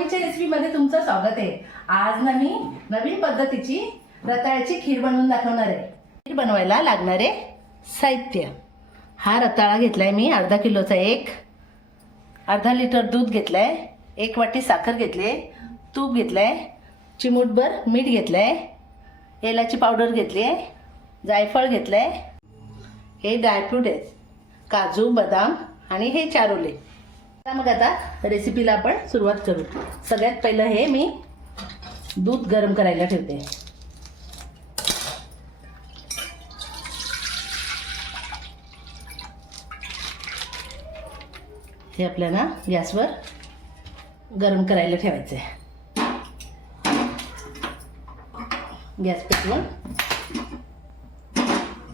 मम्मीच्या रेसिपीमध्ये तुमचं स्वागत आहे. आज ना मी नवीन पद्धतीची रताळ्याची खीर बनवून दाखवणार आहे. खीर बनवायला लागणारे साहित्य. हा रताळा घेतलाय मी अर्धा किलोचा एक अर्धा लिटर दूध घेतलंय एक वाटी साखर घेतली आहे तूप घेतलंय चिमूटभर मीठ घेतलंय एलाची पावडर घेतली आहे जायफळ घेतलंय. हे ड्रायफ्रूट आहेत. काजू बदाम आणि हे चारोले. मग आता रेसिपीला आपण सुरुवात करू. सगळ्यात पहिलं हे मी दूध गरम करायला ठेवते. हे आपल्याला गॅसवर गरम करायला ठेवायचं आहे गॅस पेटवून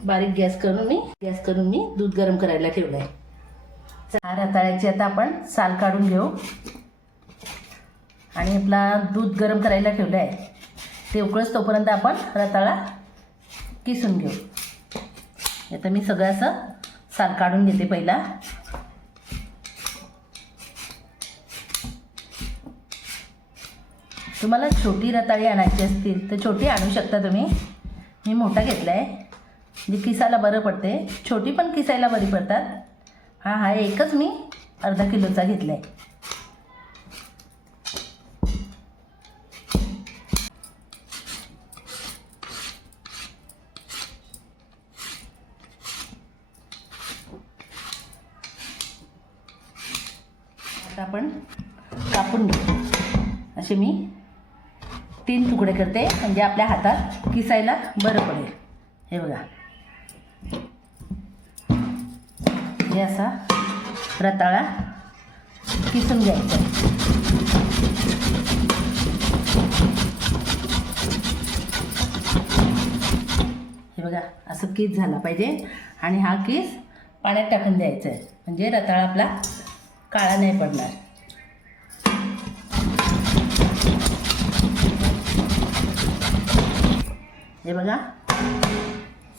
बारीक गॅस करून मी गॅस करून मी दूध गरम करायला ठेवलं आहे रताळ्याची आता आपण साल काढून घेऊ. आणि आपला दूध गरम करायला ठेवलं आहे ते उकळच तोपर्यंत आपण रताळा किसून घेऊ. आता मी सगळं असं साल काढून घेते पहिला. तुम्हाला छोटी रताळी आणायची असतील तर छोटी आणू शकता तुम्ही. मी मोठा घेतला आहे म्हणजे जी किसायला बरं पडते. छोटी पण किसायला बरी पडतात. हा हा एकच मी. अर्धा किलोचा घेतला आहे आता आपण कापून घेऊ. असे मी तीन तुकडे करते. म्हणजे आपल्या हातात किसायला बरं पडेल. हे बघा. हे असा रताळा किसून घ्यायचा. हे बघा असं किस झाला पाहिजे आणि हा किस पाण्यात टाकून द्यायचा आहे. म्हणजे रताळा आपला काळा नाही पडणार. हे बघा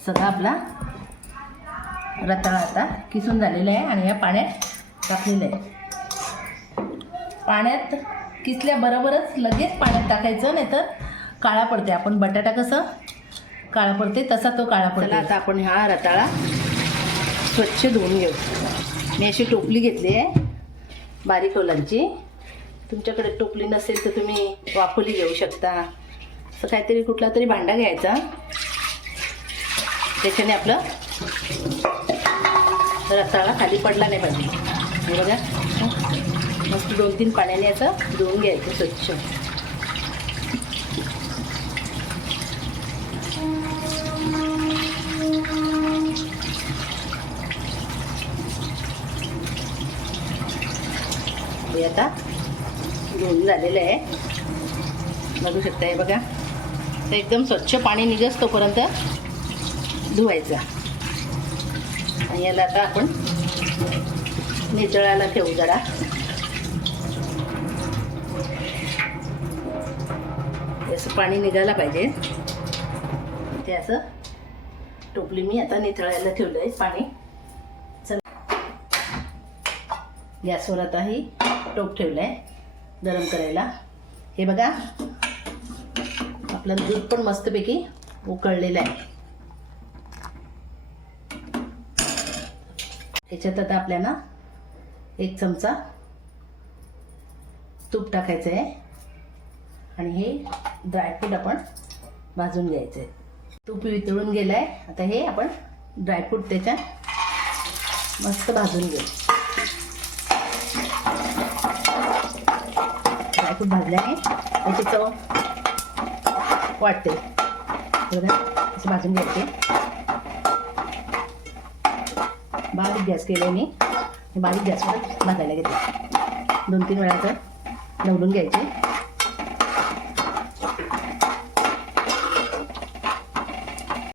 सगळा आपला रताळा आता किसून झालेला आहे आणि या पाण्यात टाकलेलं आहे. पाण्यात किसल्याबरोबरच लगेच पाण्यात टाकायचं नाही तर काळा पडते आपण बटाटा कसं काळा पडते तसा तो काळा पडतो आता आपण हा रताळा स्वच्छ धुवून घेऊ. मी अशी टोपली घेतली आहे बारीक ओलांची तुमच्याकडे टोपली नसेल तर तुम्ही वाफोली घेऊ शकता. असं काहीतरी कुठला तरी भांडा घ्यायचा त्याच्याने आपलं रताळा खाली पडला नाही पाहिजे. हे बघा. मस्त दोन तीन पाण्याने याचं धुवून घ्यायचं स्वच्छ. हे आता धुवून झालेलं आहे. बघू शकता हे बघा. तर एकदम स्वच्छ पाणी निघस तोपर्यंत धुवायचा. आणि याला आता आपण नितळायला ठेवू जरा. असं पाणी निघायला पाहिजे ते असं टोपली मी आता निथळायला ठेवलं आहे पाणी. चला. गॅसवर आता ही टोप ठेवलं आहे गरम करायला. हे बघा आपलं दूध पण मस्तपैकी उकळलेलं आहे. ह्याच्यात आता आपल्याला एक चमचा तूप टाकायचं आहे. आणि हे ड्रायफ्रूट आपण भाजून घ्यायचं आहे. तूप वितळून गेलं आहे आता हे आपण ड्रायफ्रूट त्याच्यात मस्त भाजून घेऊ. ड्रायफ्रूट भाजल्याने त्याची चव वाटते. बघा असं भाजून घ्यायचे बारीक गॅस केलं मी. बारीक गॅसवर भाजायला घेते दोन तीन वेळाचं ढवळून घ्यायचे.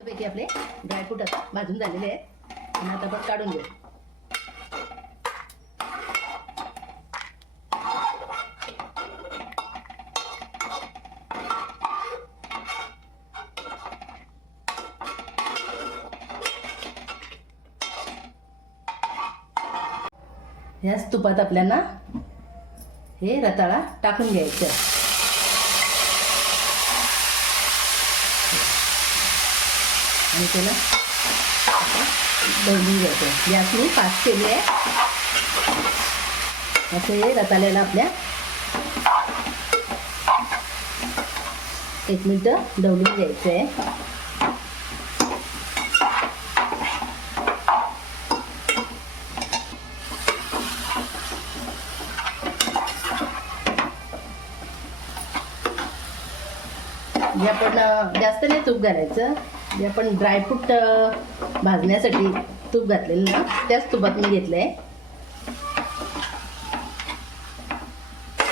पैकी आपले ड्रायफ्रूट आता भाजून झालेले आहेत. आणि आता आपण काढून घेऊ. ह्या तुपात आपल्याला हे रताळा टाकून घ्यायचं. आणि त्याला ढवळून घ्यायचं. गॅस मी पास केली आहे असं हे रताळ्याला आपल्या एक मिनटं ढवळून घ्यायचं आहे जे आपण जास्त नाही तूप घालायचं. जे आपण ड्रायफ्रूट भाजण्यासाठी तूप घातलेलं ना त्याच तुपात मी घेतलं आहे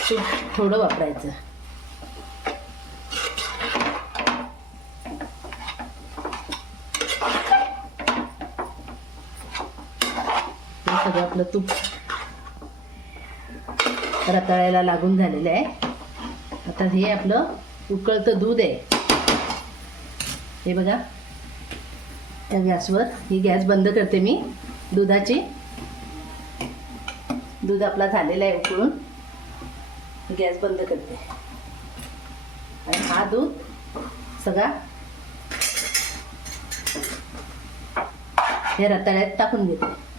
तूप थोडं वापरायचं. हे सगळं आपलं तूप रताळ्याला लागून झालेलं आहे. आता हे आपलं उकळतं दूध आहे. हे बघा. त्या गॅसवर ही गॅस बंद करते मी दुधाची. दूध आपला झालेला आहे उकळून. गॅस बंद करते. आणि हा दूध सगळा हे रताळ्यात टाकून घेते.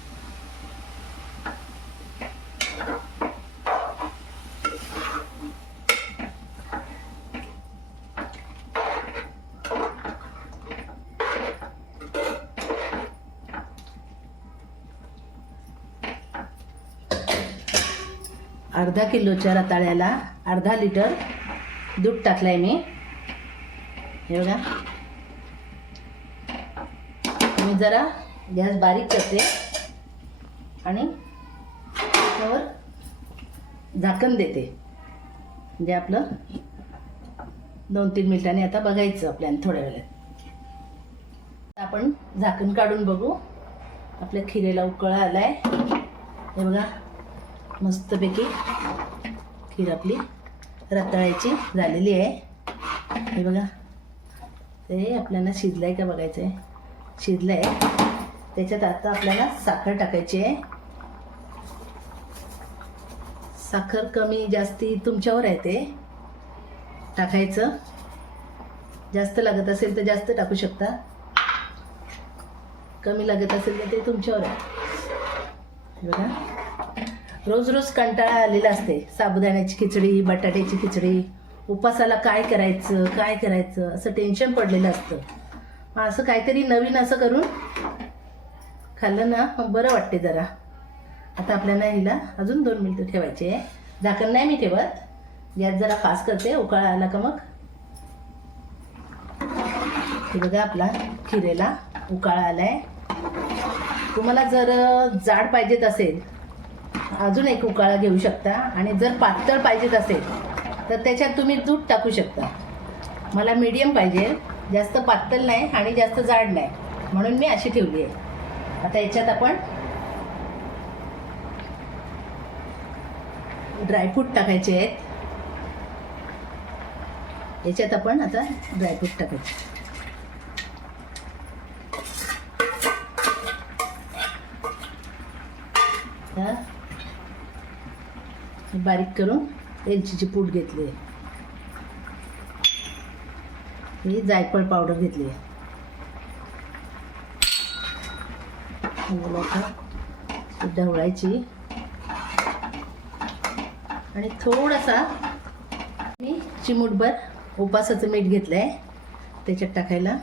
अर्धा किलोच्या रताळ्याला अर्धा लिटर दूध टाकलं आहे मी. हे बघा. मी जरा गॅस बारीक करते. आणि त्यावर झाकण देते. म्हणजे आपलं दोन तीन मिनिटांनी आता बघायचं आपल्याला थोड्या वेळात. आपण झाकण काढून बघू. आपल्या खिरेला उकळा आलाय. हे बघा. मस्तपैकी खीर आपली रताळ्याची झालेली आहे. हे बघा. ते आपल्याला शिजलं आहे का बघायचं आहे शिजलं आहे त्याच्यात आता आपल्याला साखर टाकायची आहे. साखर कमी जास्ती तुमच्यावर आहे ते. टाकायचं. जास्त लागत असेल तर जास्त टाकू शकता. कमी लागत असेल तर ते तुमच्यावर आहे. हे बघा. रोज रोज कंटाळा आलेला असते. साबुदाण्याची खिचडी बटाट्याची खिचडी उपासाला काय करायचं काय करायचं असं टेन्शन पडलेलं असतं. मग असं काहीतरी नवीन असं करून खाल्लं ना बरं वाटते जरा. आता आपल्याला हिला अजून दोन मिनटं ठेवायचे आहे. झाकण नाही मी ठेवत. गॅस जरा फास्ट करते उकाळा आला का मग? हे बघा आपला खिरेला उकाळा आलाय. तुम्हाला जर जाड पाहिजेत असेल अजून एक उकाळा घेऊ शकता. आणि जर पातळ पाहिजेत असेल तर त्याच्यात तुम्ही दूध टाकू शकता. मला मीडियम पाहिजे. जास्त पातळ नाही आणि जास्त जाड नाही. म्हणून मी अशी ठेवली आहे. आता याच्यात आपण ड्रायफ्रूट टाकायचे आहेत. याच्यात आपण आता ड्रायफ्रूट टाकायचे आता हे बारीक करून वेलचीची पूड घेतली आहे. ही जायफळ पावडर घेतली आहे. ढवळायची. आणि थोडासा मी चिमूटभर उपासाचं मीठ घेतलं आहे त्याच्यात टाकायला.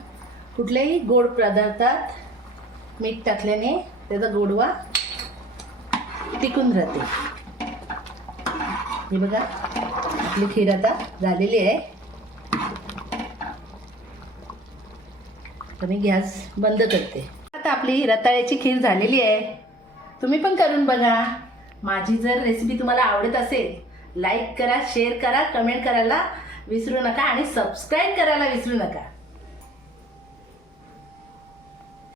कुठल्याही गोड पदार्थात मीठ टाकल्याने त्याचा गोडवा टिकून राहते. हे बघा आपली खीर आता झालेली आहे. तर मी गॅस बंद करते. आता आपली रताळ्याची खीर झालेली आहे. तुम्ही पण करून बघा. माझी जर रेसिपी तुम्हाला आवडत असेल लाईक करा शेअर करा कमेंट करायला विसरू नका आणि सबस्क्राईब करायला विसरू नका.